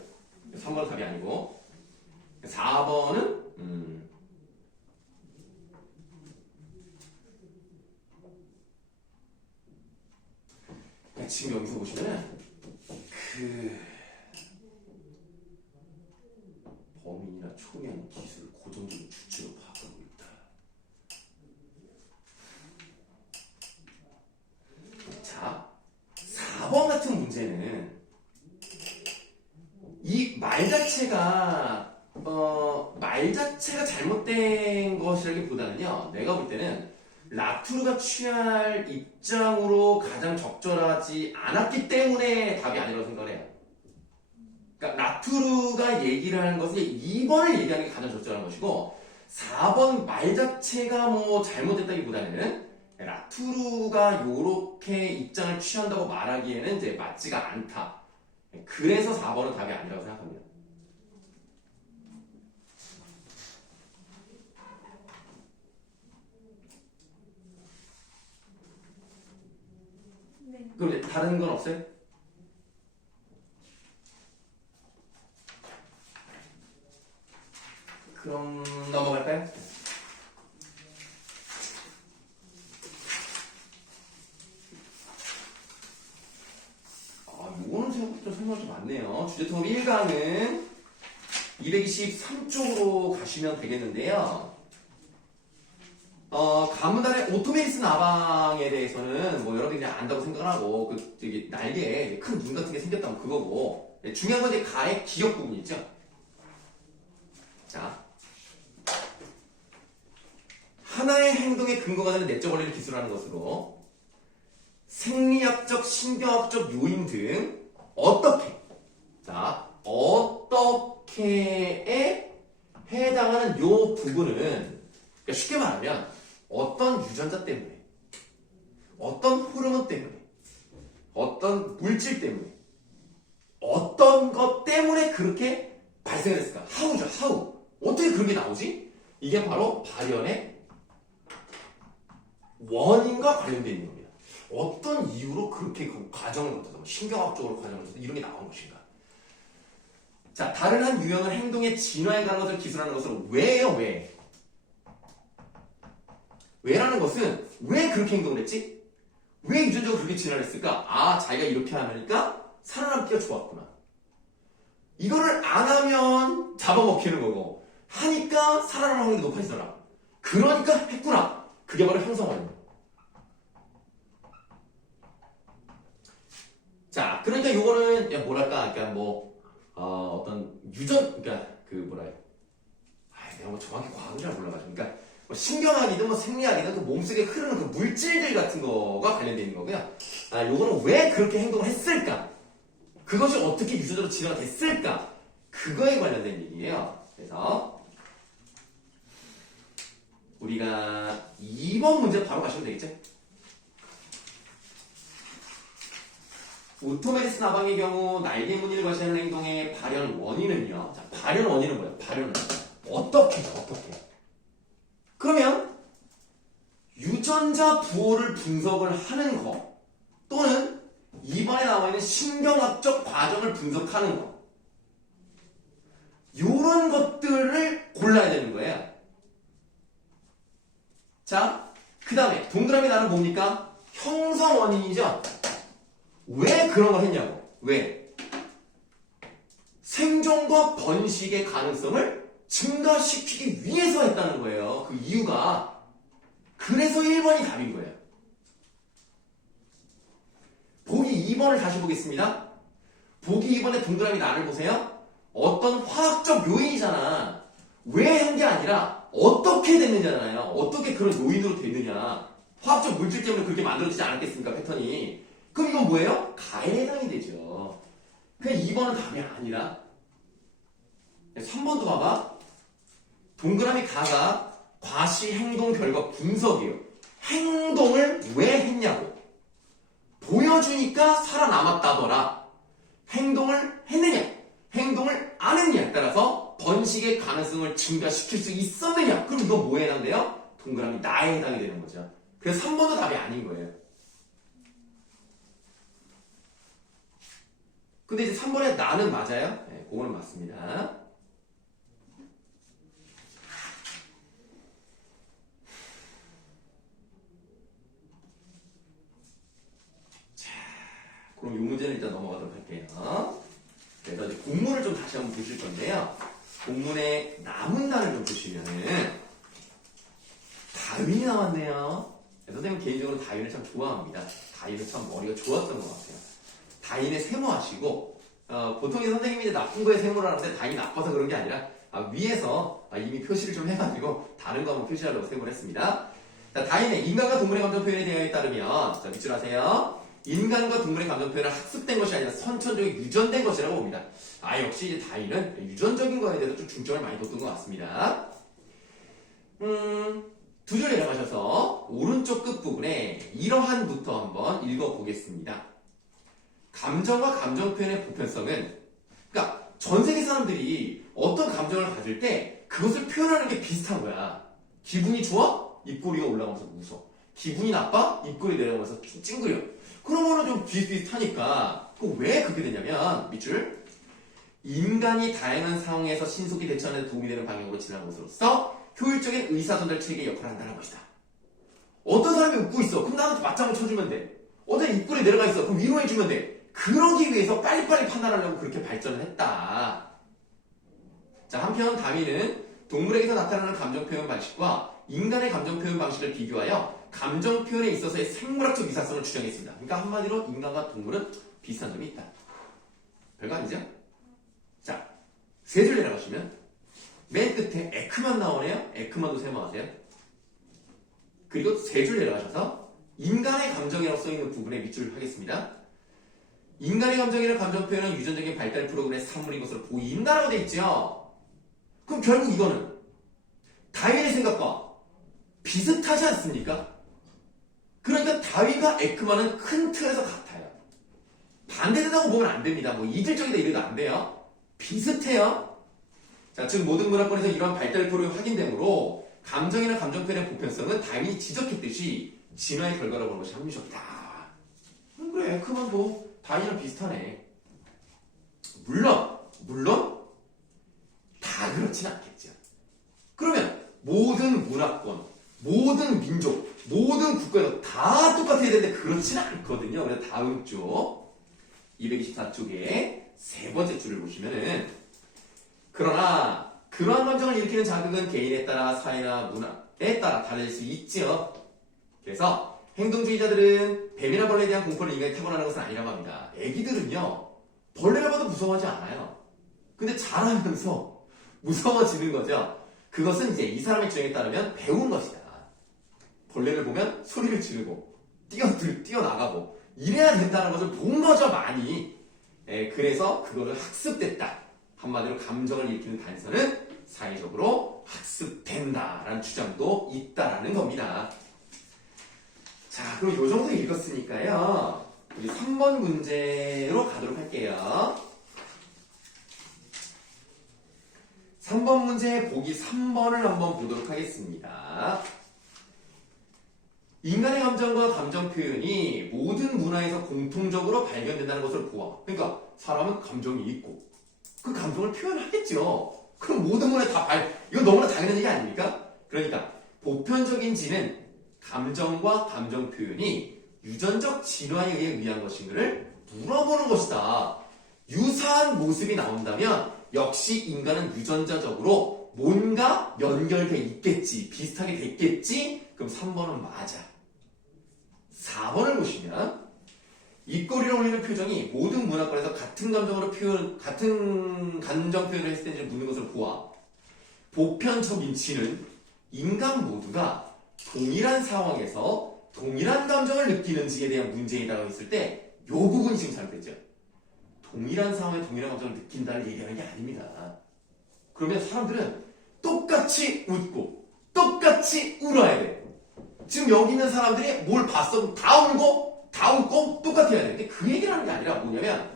3번은 답이 아니고 4번은 지금 여기서 보시면은 범인이나 총이나 기술을 고정적인 주체로 파악하고 있다. 자, 4번 같은 문제는 이 말 자체가 잘못된 것이라기보다는요, 내가 볼 때는 라투르가 취할 입장으로 가장 적절하지 않았기 때문에 답이 아니라고 생각해요. 그러니까 라투르가 얘기를 하는 것은 2번을 얘기하는 게 가장 적절한 것이고 4번 말 자체가 뭐 잘못됐다기보다는 라투르가 요렇게 입장을 취한다고 말하기에는 이제 맞지가 않다. 그래서 4번은 답이 아니라고 생각합니다. 네. 그럼 이제 다른 건 없어요? 그럼 넘어갈까요? 요거는 생각보다 설명이 좀 많네요. 주제통합 1강은 223쪽으로 가시면 되겠는데요. 가문단의 오토메이스 나방에 대해서는 뭐 여러분들이 그냥 안다고 생각하고 저기 날개에 큰 눈 같은 게 생겼다면 그거고 중요한 건 이제 가의 기억 부분이 있죠. 자, 하나의 행동의 근거가 되는 내적 원리를 기술하는 것으로 생리학적, 신경학적 요인 등 어떻게에 해당하는 요 부분은 그러니까 쉽게 말하면 어떤 유전자 때문에, 어떤 호르몬 때문에, 어떤 물질 때문에, 어떤 것 때문에 그렇게 발생을 했을까? 하우죠, 하우. 어떻게 그런 게 나오지? 이게 바로 발현의 원인과 관련되어 있는 겁니다. 어떤 이유로 그렇게 그 과정을 거쳐서 신경학적으로 과정을 거쳐서 이런 게 나온 것인가? 자, 다른 한 유형은 행동의 진화에 관한 것을 기술하는 것으로 왜요? 왜? 왜라는 것은 왜 그렇게 행동을 했지? 왜 유전적으로 그렇게 진화를 했을까? 아, 자기가 이렇게 하니까 살아남기가 좋았구나. 이거를 안 하면 잡아먹히는 거고 하니까 살아남을 확률이 높아지더라. 그러니까 했구나. 그게 바로 형성원입니다. 자, 그러니까 요거는 뭐랄까, 그러니까 어떤 그러니까 내가 뭐 정확히 과학을 잘 몰라가지고, 그러니까 뭐 신경학이든 뭐 생리학이든 그 몸속에 흐르는 그 물질들 같은 거가 관련되어 있는 거고요. 요거는 왜 그렇게 행동을 했을까? 그것이 어떻게 유전자로 진화가 됐을까? 그거에 관련된 얘기예요. 그래서 우리가 2번 문제 바로 가시면 되겠죠? 오토메리스 나방의 경우 날개 무늬를 과시하는 행동의 발현 원인은요. 자, 발현 원인은 뭐예요? 발현은 어떻게? 그러면 유전자 부호를 분석을 하는 거 또는 2번에 나와 있는 신경학적 과정을 분석하는 거 요런 것들을 골라야 되는 거예요. 자, 그 다음에 동그라미 나는 뭡니까? 형성 원인이죠. 왜 그런 걸 했냐고. 왜? 생존과 번식의 가능성을 증가시키기 위해서 했다는 거예요. 그 이유가. 그래서 1번이 답인 거예요. 보기 2번을 다시 보겠습니다. 보기 2번에 동그라미 나를 보세요. 어떤 화학적 요인이잖아. 왜 한 게 아니라 어떻게 됐느냐잖아요. 어떻게 그런 요인으로 됐느냐. 화학적 물질 때문에 그렇게 만들어지지 않았겠습니까, 패턴이. 그럼 이건 뭐예요? 가에 해당이 되죠. 그냥 2번은 답이 아니라 3번도 봐봐. 동그라미 가가 과시 행동 결과 분석이에요. 행동을 왜 했냐고. 보여주니까 살아남았다더라. 행동을 했느냐, 행동을 안 했느냐에 따라서 번식의 가능성을 증가시킬 수 있었느냐. 그럼 이건 뭐에 해당돼요? 동그라미 나에 해당이 되는 거죠. 그래서 3번도 답이 아닌 거예요. 근데 이제 3번에 나는 맞아요? 네, 그거는 맞습니다. 자, 그럼 이 문제는 일단 넘어가도록 할게요. 그래서 이제 공문을 좀 다시 한번 보실 건데요. 공문의 나문단을 좀 보시면은 다윈이 나왔네요. 선생님 개인적으로 다윈을 참 좋아합니다. 다윈은 참 머리가 좋았던 것 같아요. 다윈에 세모하시고 보통 선생님이 이제 나쁜 거에 세모를 하는데 다윈이 나빠서 그런 게 아니라 위에서 이미 표시를 좀 해가지고 다른 거 한번 표시하려고 세모를 했습니다. 자, 다윈의 인간과 동물의 감정 표현에 대하여에 따르면 자, 밑줄 하세요. 인간과 동물의 감정 표현은 학습된 것이 아니라 선천적인 유전된 것이라고 봅니다. 역시 이제 다윈은 유전적인 거에 대해서 좀 중점을 많이 뒀던 것 같습니다. 두 줄 내려가셔서 오른쪽 끝부분에 이러한부터 한번 읽어보겠습니다. 감정과 감정 표현의 보편성은, 그러니까 전 세계 사람들이 어떤 감정을 가질 때 그것을 표현하는 게 비슷한 거야. 기분이 좋아? 입꼬리가 올라가면서 웃어. 기분이 나빠? 입꼬리 내려가면서 찡그려. 그러면은 좀 비슷비슷하니까 왜 그렇게 되냐면 밑줄 인간이 다양한 상황에서 신속히 대처하는 데 도움이 되는 방향으로 진화한 것으로서 효율적인 의사전달 체계의 역할을 한다는 것이다. 어떤 사람이 웃고 있어. 그럼 나한테 맞장을 쳐주면 돼. 어떤 입꼬리 내려가 있어. 그럼 위로해주면 돼. 그러기 위해서 빨리빨리 판단하려고 그렇게 발전을 했다. 자, 한편 다윈은 동물에게서 나타나는 감정 표현 방식과 인간의 감정 표현 방식을 비교하여 감정 표현에 있어서의 생물학적 유사성을 주장했습니다. 그러니까 한마디로 인간과 동물은 비슷한 점이 있다. 별거 아니죠? 자, 세 줄 내려가시면 맨 끝에 에크만 나오네요. 에크만도 세모하세요. 그리고 세 줄 내려가셔서 인간의 감정이라고 써있는 부분에 밑줄 하겠습니다. 인간의 감정이나 감정 표현은 유전적인 발달 프로그램의 산물인 것으로 보인다라고 되어 있죠. 그럼 결국 이거는 다윈의 생각과 비슷하지 않습니까? 그러니까 다윈과 에크만은 큰 틀에서 같아요. 반대된다고 보면 안 됩니다. 뭐 이질적이다 이래도 안 돼요. 비슷해요. 자, 즉 모든 문화권에서 이러한 발달 프로그램이 확인되므로 감정이나 감정 표현의 보편성은 다윈이 지적했듯이 진화의 결과라고 보는 것이 합리적이다. 그래, 에크만도 다윈이랑 비슷하네. 물론 다 그렇진 않겠죠. 그러면 모든 문화권, 모든 민족, 모든 국가에서 다 똑같아야 되는데 그렇지는 않거든요. 그래서 다음 쪽 224쪽에 세 번째 줄을 보시면은 그러나 그러한 감정을 일으키는 자극은 개인에 따라 사회나 문화에 따라 달라질 수 있죠. 그래서 행동주의자들은 뱀이나 벌레에 대한 공포를 인간이 타고나는 것은 아니라고 합니다. 애기들은요 벌레를 봐도 무서워하지 않아요. 근데 자라면서 무서워지는 거죠. 그것은 이제 이 사람의 주장에 따르면 배운 것이다. 벌레를 보면 소리를 지르고 뛰어나가고 이래야 된다는 것을 본 거죠, 많이. 그래서 그거를 학습됐다. 한마디로 감정을 일으키는 단서는 사회적으로 학습된다라는 주장도 있다라는 겁니다. 자, 그럼 요 정도 읽었으니까요. 우리 3번 문제로 가도록 할게요. 3번 문제 보기 3번을 한번 보도록 하겠습니다. 인간의 감정과 감정 표현이 모든 문화에서 공통적으로 발견된다는 것을 보아. 그러니까 사람은 감정이 있고 그 감정을 표현하겠죠. 그럼 모든 문화에 이거 너무나 당연한 얘기 아닙니까? 그러니까 보편적인 지는 감정과 감정 표현이 유전적 진화에 의해 의한 것인가를 물어보는 것이다. 유사한 모습이 나온다면 역시 인간은 유전자적으로 뭔가 연결돼 있겠지, 비슷하게 됐겠지. 그럼 3번은 맞아. 4번을 보시면 입꼬리를 올리는 표정이 모든 문화권에서 같은 감정 표현을 했을 때인지 묻는 것을 보아 보편적인 지는 인간 모두가 동일한 상황에서 동일한 감정을 느끼는지에 대한 문제이다라고 했을 때 이 부분이 지금 잘못됐죠. 동일한 상황에 동일한 감정을 느낀다는 얘기하는 게 아닙니다. 그러면 사람들은 똑같이 웃고 똑같이 울어야 돼. 지금 여기 있는 사람들이 뭘 봤어도 다 울고 다 웃고 똑같아야 되는데 그 얘기를 하는 게 아니라 뭐냐면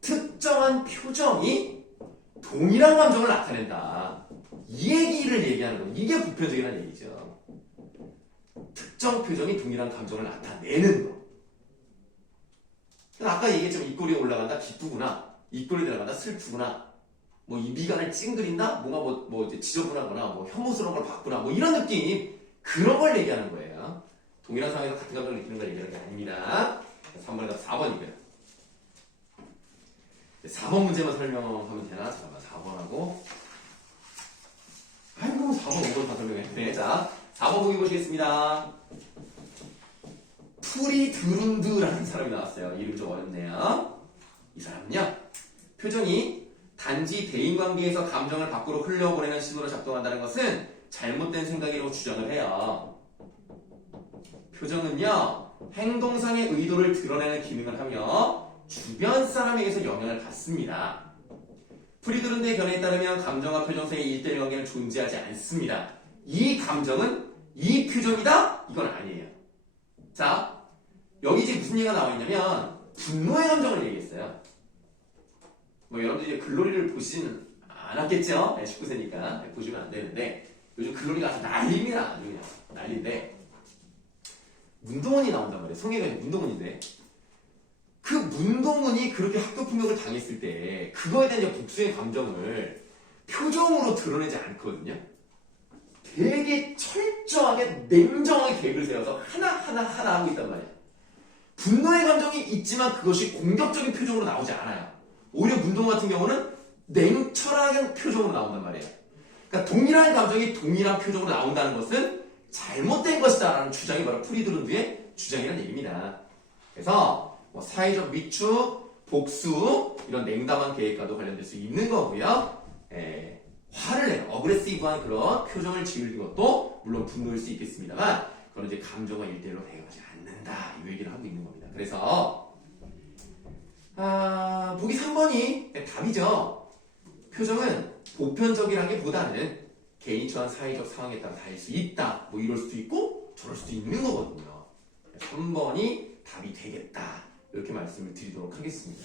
특정한 표정이 동일한 감정을 나타낸다. 이 얘기를 얘기하는 거예요. 이게 보편적이라는 얘기죠. 특정 표정이 동일한 감정을 나타내는 거. 아까 얘기했지만 입꼬리 올라간다 기쁘구나, 입꼬리 내려간다 슬프구나, 뭐 이 미간을 찡그린다, 뭔가 뭐 이제 지저분하거나 뭐 혐오스러운 걸 봤구나, 뭐 이런 느낌, 그런 걸 얘기하는 거예요. 동일한 상황에서 같은 감정을 느끼는 걸 얘기하는 게 아닙니다. 3번에 답 4번이고요. 4번 문제만 설명하면 되나? 잠깐만, 4번하고. 아이고, 4번, 5번 다 설명했네. 자, 4번 보기 보시겠습니다. 프리드룬드라는 사람이 나왔어요. 이름이 좀 어렵네요. 이 사람은요, 표정이 단지 대인관계에서 감정을 밖으로 흘려보내는 신호로 작동한다는 것은 잘못된 생각이라고 주장을 해요. 표정은요, 행동상의 의도를 드러내는 기능을 하며 주변 사람에게서 영향을 받습니다. 프리드룬드의 견해에 따르면 감정과 표정 사이의 1대1 관계는 존재하지 않습니다. 이 감정은 이 표정이다? 이건 아니에요. 자, 여기 지금 무슨 얘기가 나와 있냐면 분노의 감정을 얘기했어요. 뭐 여러분들이 글로리를 보시지는 않았겠죠? 19세니까 보시면 안 되는데 요즘 글로리가 아주 난리입니다. 아주 그냥 난리인데 문동원이 나온단 말이에요. 성애가 문동원인데 그 문동원이 그렇게 학교 폭력을 당했을 때 그거에 대한 이제 복수의 감정을 표정으로 드러내지 않거든요. 되게 철저하게 냉정하게 계획을 세워서 하나하나 하고 있단 말이야. 분노의 감정이 있지만 그것이 공격적인 표정으로 나오지 않아요. 오히려 문동원 같은 경우는 냉철한 표정으로 나온단 말이에요. 그러니까 동일한 감정이 동일한 표정으로 나온다는 것은 잘못된 것이다 라는 주장이 바로 프리드룬드의 주장이라는 얘기입니다. 그래서 뭐 사회적 위축, 복수 이런 냉담한 계획과도 관련될 수 있는 거고요. 화를 내는 어그레시브한 그런 표정을 지으는 것도 물론 분노일 수 있겠습니다만 그건 이제 감정과 일대일로 대응하지 않는다 이 얘기를 하고 있는 겁니다. 그래서 보기 3번이 답이죠. 표정은 보편적이라기보다는 개인 처한 사회적 상황에 따라 다를 수 있다. 뭐 이럴 수도 있고 저럴 수도 있는 거거든요. 3번이 답이 되겠다. 이렇게 말씀을 드리도록 하겠습니다.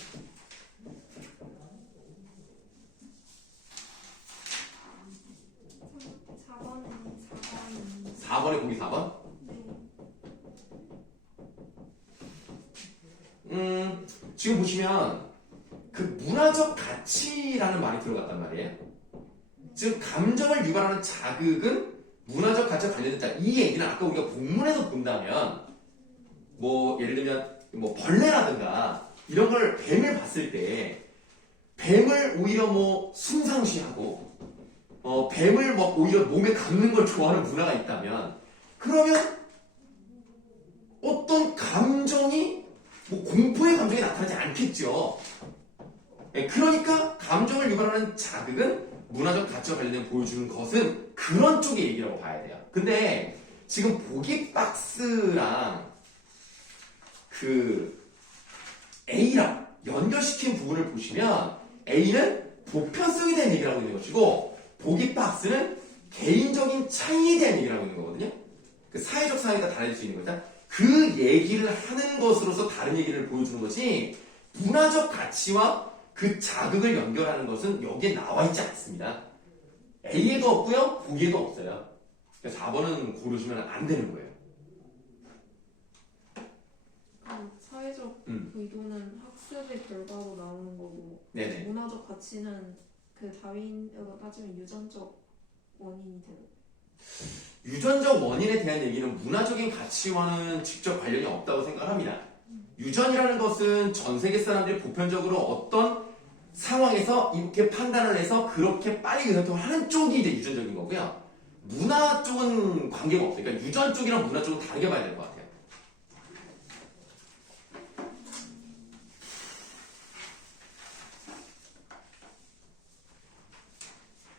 4번에 보기 4번? 네. 지금 보시면 그 문화적 가치라는 말이 들어갔단 말이에요. 즉 감정을 유발하는 자극은 문화적 가치와 관련됐다. 이 얘기는 아까 우리가 본문에서 본다면 뭐 예를 들면 뭐 벌레라든가 이런 걸 뱀을 봤을 때 뱀을 오히려 뭐 숭상시하고 뱀을 뭐 오히려 몸에 감는 걸 좋아하는 문화가 있다면 그러면 어떤 감정이 뭐 공포의 감정이 나타나지 않겠죠. 그러니까 감정을 유발하는 자극은 문화적 가치와 관련된 보여주는 것은 그런 쪽의 얘기라고 봐야 돼요. 근데 지금 보기 박스랑 그 A랑 연결시킨 부분을 보시면 A는 보편성에 대한 얘기를 하고 있는 것이고 보기 박스는 개인적인 차이에 대한 얘기를 하고 있는 거거든요. 그 사회적 상황에 따라 달라질 수 있는 거죠. 그 얘기를 하는 것으로서 다른 얘기를 보여주는 것이 문화적 가치와 그 자극을 연결하는 것은 여기에 나와 있지 않습니다. A에도 없고요. 보기에도 없어요. 그래서 4번은 고르시면 안 되는 거예요. 사회적 의도는 학습의 결과로 나오는 거고 네네. 문화적 가치는 그 다윈으로 따지면 유전적 원인이 되는 유전적 원인에 대한 얘기는 문화적인 가치와는 직접 관련이 없다고 생각합니다. 유전이라는 것은 전 세계 사람들이 보편적으로 어떤 상황에서 이렇게 판단을 해서 그렇게 빨리 의사소통을 하는 쪽이 이제 유전적인 거고요. 문화 쪽은 관계가 없어요. 그러니까 유전 쪽이랑 문화 쪽은 다르게 봐야 될 것 같아요.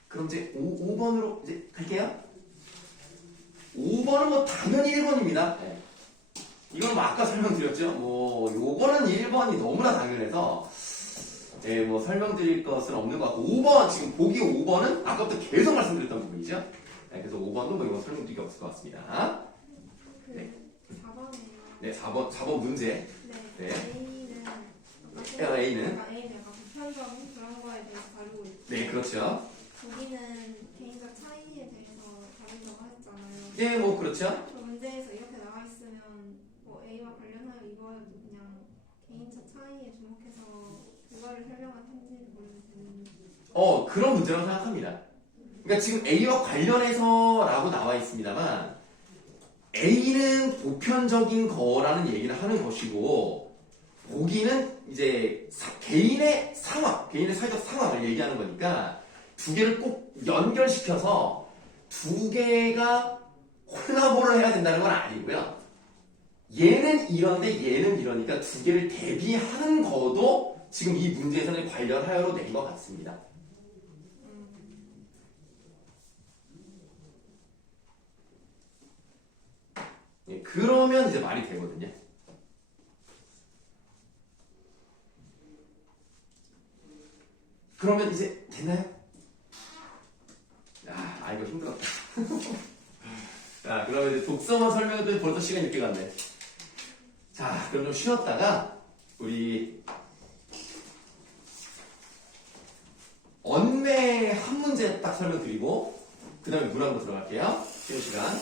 그럼 이제 5번으로 이제 갈게요. 5번은 뭐 당연히 1번입니다. 네. 이건 뭐 아까 설명드렸죠. 뭐 요거는 1번이 너무나 당연해서 예, 뭐 설명드릴 것은 없는 것 같고 5번 지금 보기 5번은 아까부터 계속 말씀드렸던 부분이죠. 네, 그래서 5번도 뭐 이건 설명드릴 게 없을 것 같습니다. 그 네. 4번이에요. 네, 4번 문제. 네. 네. A는 A는 약간 보편적인 그런 거에 대해서 다루고 있고. 네, 그렇죠. 거기는 개인적 차이에 대해서 다룬다고 했잖아요. 네, 뭐 그렇죠. 그 문제에서 이렇게 나와 있으면 뭐 A와 관련하여 이거는 그냥 개인적 차이에 주목해서 그거를 설명한 편지를 보내면 되는. 그런 문제라고 생각합니다. 그러니까 지금 A와 관련해서라고 나와 있습니다만 A는 보편적인 거라는 얘기를 하는 것이고 보기는 이제 개인의 상황, 개인의 사회적 상황을 얘기하는 거니까 두 개를 꼭 연결시켜서 두 개가 콜라보를 해야 된다는 건 아니고요. 얘는 이런데 얘는 이러니까 두 개를 대비하는 거도 지금 이 문제에서는 관련하여로 낸 것 같습니다. 예, 그러면 이제 말이 되거든요. 그러면 이제 됐나요? 이거 힘들었다. 자, 그러면 이제 독서만 설명해도 벌써 시간이 늦게 갔네. 자, 그럼 좀 쉬었다가 우리 언매 한 문제 딱 설명드리고 그 다음에 문항으로 들어갈게요. 쉬는 시간.